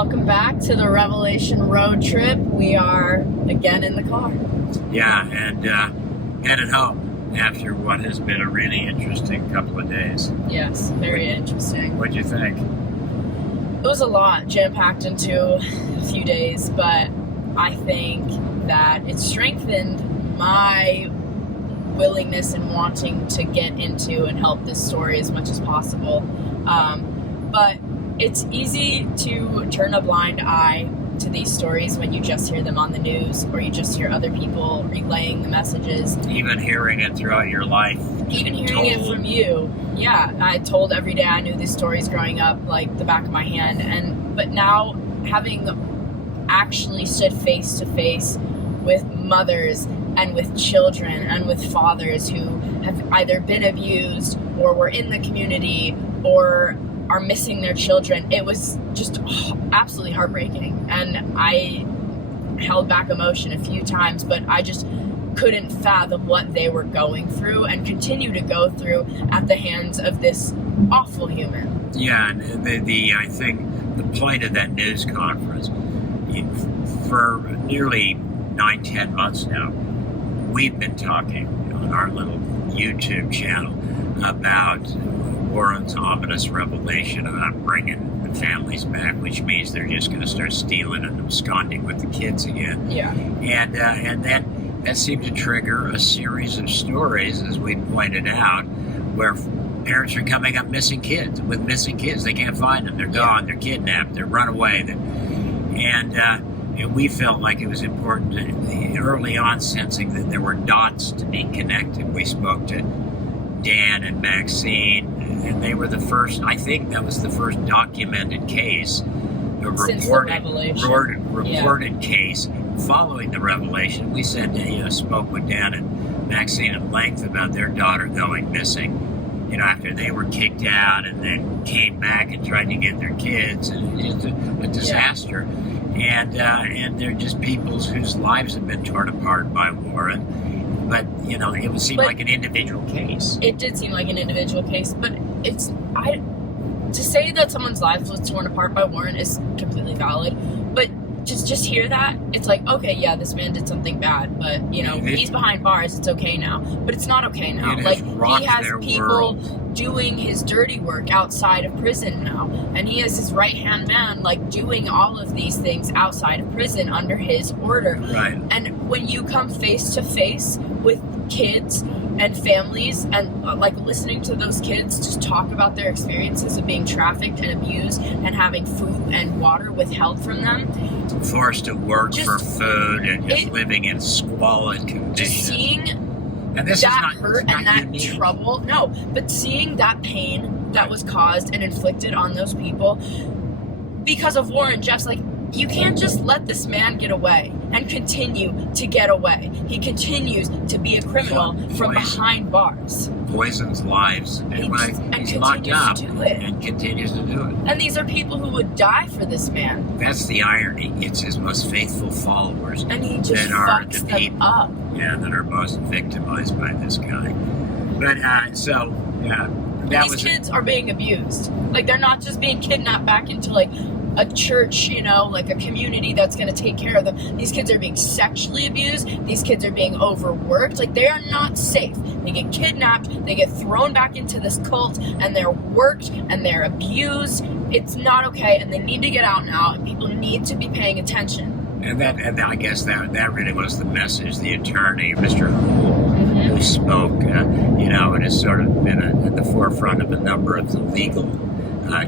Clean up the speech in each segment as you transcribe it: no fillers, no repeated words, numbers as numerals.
welcome back to the Revelation Road Trip. We are again in the car. Yeah, and headed home after what has been a really interesting couple of days. Yes, very interesting. What'd you think? It was a lot jam-packed into a few days, but I think that it strengthened my willingness and wanting to get into and help this story as much as possible. But it's easy to turn a blind eye to these stories when you just hear them on the news or you just hear other people relaying the messages. Even hearing it throughout your life. Even hearing it from you. Yeah, I told every day I knew these stories growing up like the back of my hand. But now having actually stood face to face with mothers and with children and with fathers who have either been abused or were in the community or are missing their children, it was just absolutely heartbreaking. And I held back emotion a few times, but I just couldn't fathom what they were going through and continue to go through at the hands of this awful human. Yeah, and I think the point of that news conference, for nearly 9-10 months now, we've been talking on our little YouTube channel about Warren's ominous revelation about bringing the families back, which means they're just going to start stealing and absconding with the kids again. Yeah. And that seemed to trigger a series of stories, as we pointed out, where parents are coming up missing kids. They can't find them. They're gone. They're kidnapped. They're run away. And we felt like it was important to, early on, sensing that there were dots to be connected. We spoke to Dan and Maxine, and they were the first, I think that was the first documented case, a reported case following the revelation. We said, spoke with Dan and Maxine at length about their daughter going missing, after they were kicked out and then came back and tried to get their kids. And it's a disaster. Yeah. And they're just people whose lives have been torn apart by Warren. But, it would seem like an individual case. It did seem like an individual case, but to say that someone's life was torn apart by Warren is completely valid. But just hear that, it's like, okay, yeah, this man did something bad, but, he's behind bars, it's okay now. But it's not okay now. He has people doing his dirty work outside of prison now. And he has his right-hand man, doing all of these things outside of prison under his order. Right. And when you come face to face with kids and families and listening to those kids just talk about their experiences of being trafficked and abused and having food and water withheld from them, forced to work for food and just living in squalid conditions. Just seeing and this that is hurt and that trouble, but seeing that pain that was caused and inflicted on those people because of Warren, Jeff's you can't just let this man get away and continue to get away. He continues to be a criminal from behind bars. Poisons lives. And he's locked up and continues to do it. And these are people who would die for this man. That's the irony. It's his most faithful followers. And he just fucks them up. Yeah, that are most victimized by this guy. But, these kids are being abused. They're not just being kidnapped back into, a church, a community that's going to take care of them. These kids are being sexually abused. These kids are being overworked. They are not safe. They get kidnapped. They get thrown back into this cult, and they're worked, and they're abused. It's not okay, and they need to get out now, and people need to be paying attention. And I guess that really was the message. The attorney, Mr. who spoke, it has sort of been at the forefront of a number of the legal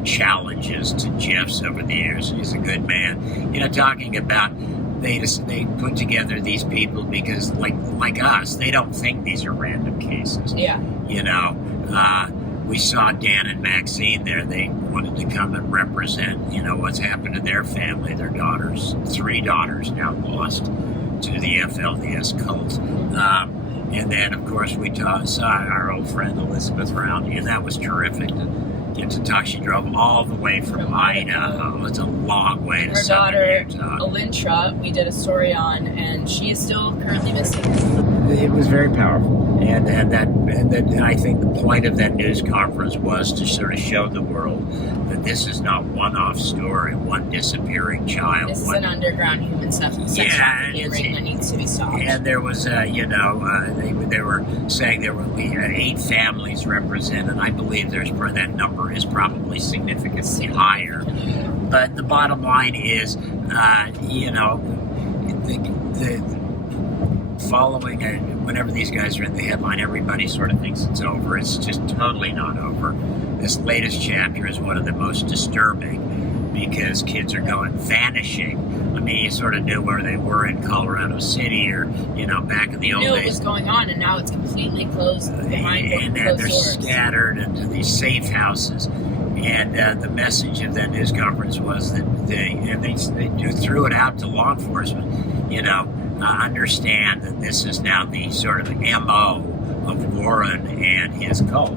challenges to Jeff's over the years. He's a good man. Talking about they put together these people because like us, they don't think these are random cases. Yeah. We saw Dan and Maxine there. They wanted to come and represent, what's happened to their family, their daughters, 3 daughters now lost to the FLDS cult. And then, of course, we saw our old friend Elizabeth Roundy, and that was terrific to get to talk. She drove all the way from Idaho. It's a long way to southern Utah. Her daughter, Alintra, we did a story on, and she is still currently missing. it was very powerful, and I think the point of that news conference was to sort of show the world that this is not one-off story, one disappearing child. This is an underground human sex trafficking ring that needs to be stopped. And there was, they were saying there were 8 families represented. I believe that number is probably significantly higher. But the bottom line is, following whenever these guys are in the headline, everybody sort of thinks it's over. It's just totally not over. This latest chapter is one of the most disturbing because kids are vanishing. I mean, you sort of knew where they were in Colorado City or, back in the old days. You knew what was going on, and now it's completely closed behind closed doors. They're scattered into these safe houses. And the message of that news conference was that they threw it out to law enforcement, understand that this is now the sort of MO of Warren and his cult.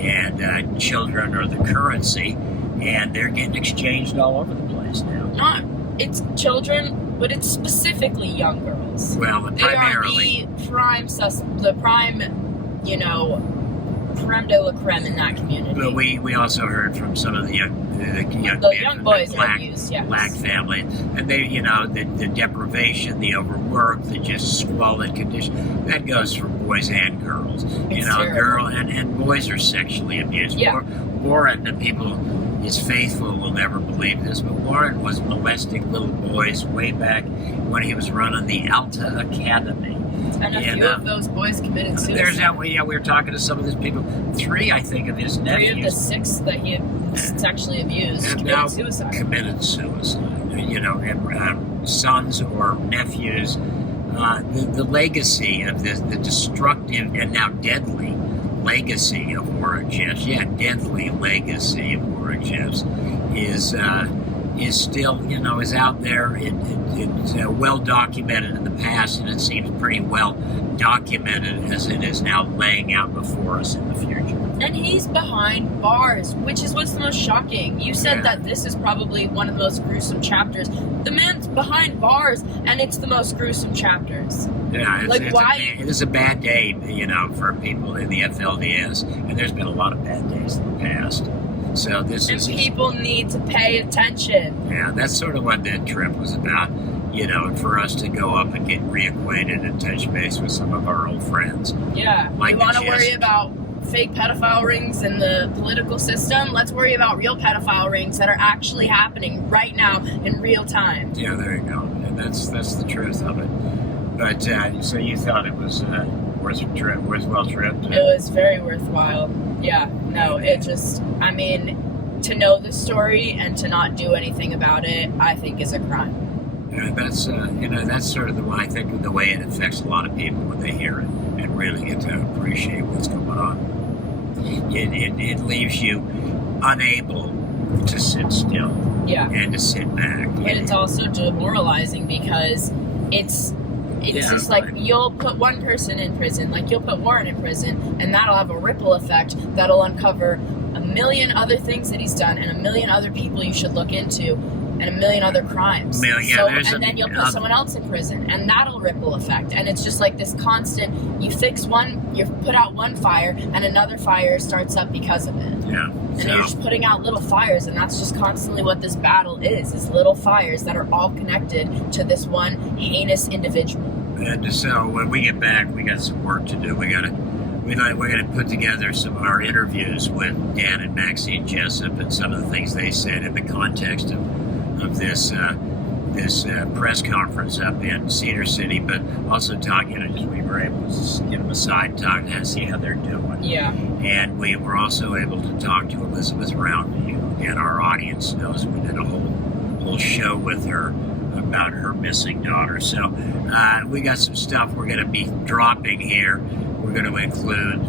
And children are the currency, and they're getting exchanged all over the place now. It's children, but it's specifically young girls. Well, primarily. They are the prime, creme de la creme in that community. But we also heard from some of the young boys are abused, yes. Black family, and they, the deprivation, the overwork, the just squalid condition, that goes for boys and girls. Terrible. And boys are sexually abused. Yeah. Warren, the people is faithful will never believe this, but Warren was molesting little boys way back when he was running the Alta Academy. And a few of those boys committed suicide. We were talking to some of these people. 3, I think, of his nephews. 3 of the 6 that he had sexually abused committed suicide. Sons or nephews. The legacy of this, the destructive and now deadly legacy of Warren Jeffs, deadly legacy of Warren Jeffs is still, is out there. It's well documented in the past, and it seems pretty well documented as it is now laying out before us in the future. And he's behind bars, which is what's the most shocking. You said that this is probably one of the most gruesome chapters. The man's behind bars, and it's the most gruesome chapters. Yeah, why? It is a bad day, for people in the FLDS, and there's been a lot of bad days in the past. So people need to pay attention. Yeah, that's sort of what that trip was about, for us to go up and get reacquainted and touch base with some of our old friends. Yeah, you want to worry about fake pedophile rings in the political system? Let's worry about real pedophile rings that are actually happening right now in real time. Yeah, there you go. And that's the truth of it. But so you thought it was worthwhile trip? It was very worthwhile. Yeah, no, to know the story and to not do anything about it, I think is a crime. That's that's sort of I think the way it affects a lot of people when they hear it and really get to appreciate what's going on. It leaves you unable to sit still. Yeah. And to sit back. And it's also demoralizing because it's just like you'll put one person in prison, like you'll put Warren in prison, and that'll have a ripple effect that'll uncover a million other things that he's done and a million other people you should look into and a million other crimes. Then you'll put someone else in prison, and that'll ripple effect. And it's just like this constant, you put out one fire, and another fire starts up because of it. Yeah. And you're just putting out little fires, and that's just constantly what this battle is little fires that are all connected to this one heinous individual. And so when we get back, we got some work to do. We're gonna put together some of our interviews with Dan and Maxine Jessup and some of the things they said in the context of this press conference up in Cedar City, but also talking, we were able to get them aside, talk and see how they're doing. Yeah. And we were also able to talk to Elizabeth Roundview, and our audience knows we did a whole show with her about her missing daughter. So we got some stuff we're going to be dropping here. We're going to include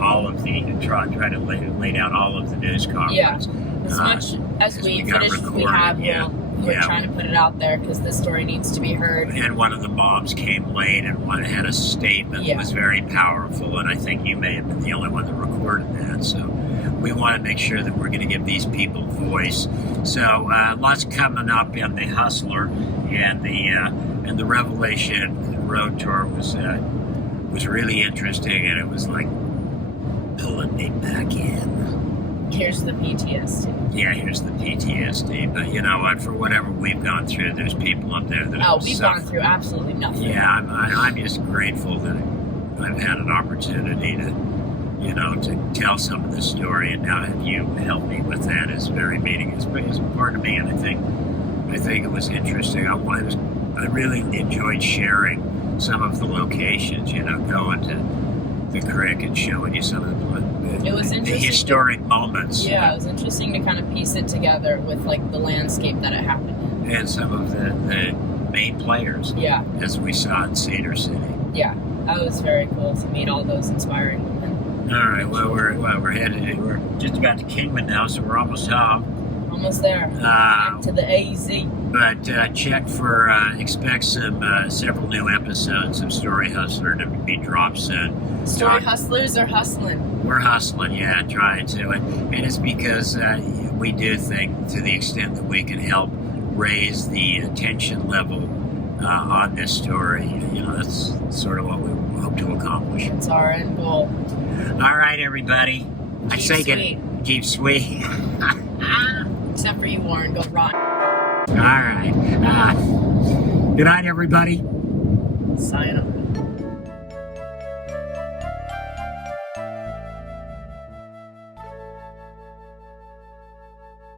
all of try to lay down all of the news conference. Yeah. As much as we have, we're trying to put it out there because this story needs to be heard. And one of the moms came late and had a statement that was very powerful, and I think you may have been the only one that recorded that. So we want to make sure that we're going to give these people voice. So lots coming up in the Hustler, and the Revelation Road Tour was was really interesting, and it was like pulling me back in. Here's the PTSD. Yeah, here's the PTSD. But you know what? For whatever we've gone through, there's people up there that we've gone through absolutely nothing. Yeah, I'm just grateful that I've had an opportunity to, you know, to tell some of this story, and now have you help me with that is very meaningful. It's part of me, and I think it was interesting. I really enjoyed sharing some of the locations, you know, going to the creek and showing you some of the historic moments. Yeah, it was interesting to kind of piece it together with like the landscape that it happened in. And some of the main players. Yeah. As we saw in Cedar City. Yeah, that was very cool to meet all those inspiring women. All right, we're headed. We're just about to Kingman now, so we're almost home. Almost there. Back to the AZ. But check for, expect several new episodes of Story Hustler to be dropped soon. Story Hustlers are hustling. We're hustling, yeah, trying to. And it's because we do think, to the extent that we can help raise the attention level on this story, you know, that's sort of what we hope to accomplish. It's our end goal. All right, everybody. Keep sweet. Except for you, Warren. Go rot. All right. Good night, everybody. Sign up.